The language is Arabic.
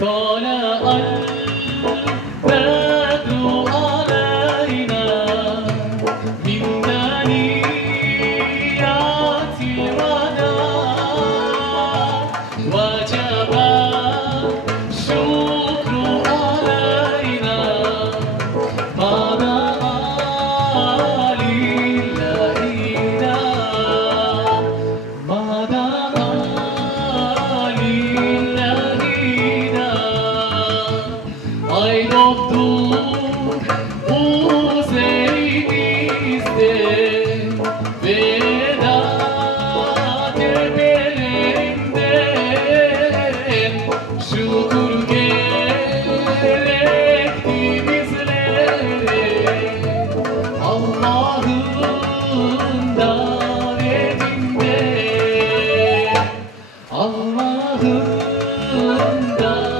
طلع البدر علينا من ثنيات الوداع وجب الشكر علينا ما دعا لله ما دعا لله. Ay doktor Hüseyin'izde vedat ellerinden şükür gerekti bizlere Allah'ın davetinde Allah'ın davetinde